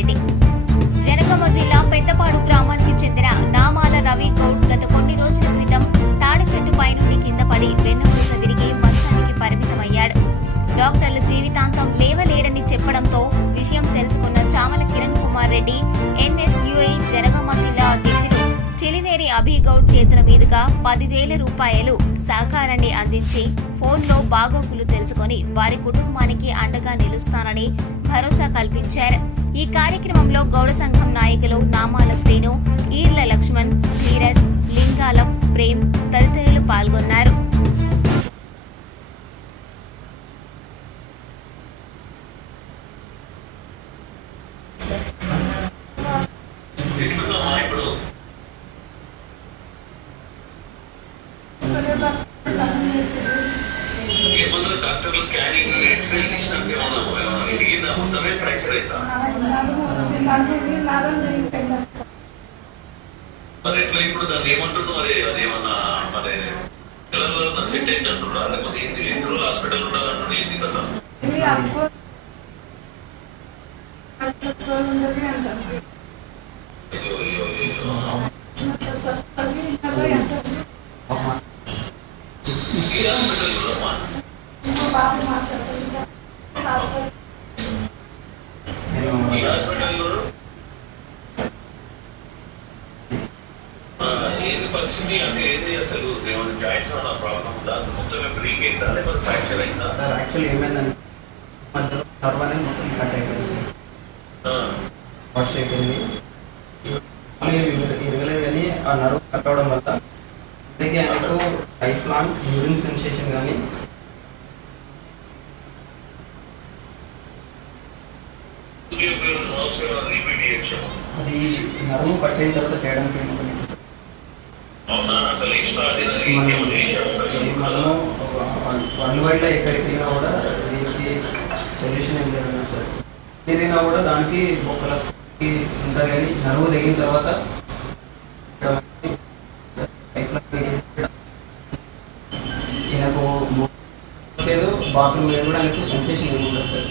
రెడ్డి. జనగామ జిల్లా పెద్దపాడు గ్రామానికి చెందిన నామాల రవి గౌడ్ గత కొన్ని రోజుల క్రితం తాడి చెట్టు పైనుండి కింద పడి వెన్నుపూస విరిగి మంచానికి పరిమితమయ్యాడు. డాక్టర్లు జీవితాంతం లేవలేడని చెప్పడంతో విషయం తెలుసుకున్న చామల కిరణ్ కుమార్ రెడ్డి NSUI జనగామ జిల్లా అధ్యక్షులు చిలివేరి అభిగౌడ్ చేతుల మీదుగా 10,000 రూపాయలు సహకారాన్ని అందించి ఫోన్లో బాగోగులు తెలుసుకొని వారి కుటుంబానికి అండగా నిలుస్తానని భరోసా కల్పించారు. ఈ కార్యక్రమంలో గౌడ సంఘం నాయకులు నామాల శ్రీను, ఈర్ల లక్ష్మణ్, ధీరజ్, లింగాలం, ప్రేమ్ తదితరులు పాల్గొన్నారు. డాక్టర్లు స్కానింగ్ ఎక్స్రే తీసినట్టు ఇరిగిందా మొత్తమే ఫ్రాక్చర్ అయిందా? మరి ఎట్లా ఇప్పుడు దాన్ని ఏమంటున్నారు? మరి అదేమన్నా మరి పిల్లలు సెట్ అయింది అంటున్నారా? లేకపోతే ఎన్ని రోజులు హాస్పిటల్ ఉండాలంటున్నారు? ఏంటి కదా పరిస్థితి అంటే ఏంటి అసలు? జాయింట్స్ ఉన్న ప్రాబ్లం ఉందా? అసలు మొత్తం బ్రేక్ అయిందా లేకపోతే ఫ్రాక్చర్ అయిందా? సార్ యాక్చువల్లీ ఏమైందంటే మధ్యలో నర్వ్ అనేది మొత్తం కట్ అయిపోయింది సార్. వాష్ అయిపోయింది. ఇరగలేదు కానీ ఆ నర్వ్ కట్ అవడం వల్ల అందుకే ఆయనకు లైఫ్ లాంగ్ యూరిన్ సెన్సేషన్ కానీ అది నర్వ్ కట్ అయిన తర్వాత చేయడానికి మనము వరల్డ్ వైడ్లో ఎక్కడికి వెళ్ళినా కూడా దీనికి సొల్యూషన్ ఏం లేదు సార్. ఏదైనా కూడా దానికి బొక్కలకి ఉంటుంది కానీ నరువు తగిన తర్వాత ఈయనకు లేదు, బాత్రూమ్ లేదు కూడా ఆయనకు సెన్సేషన్ ఏమి ఉండదు సార్.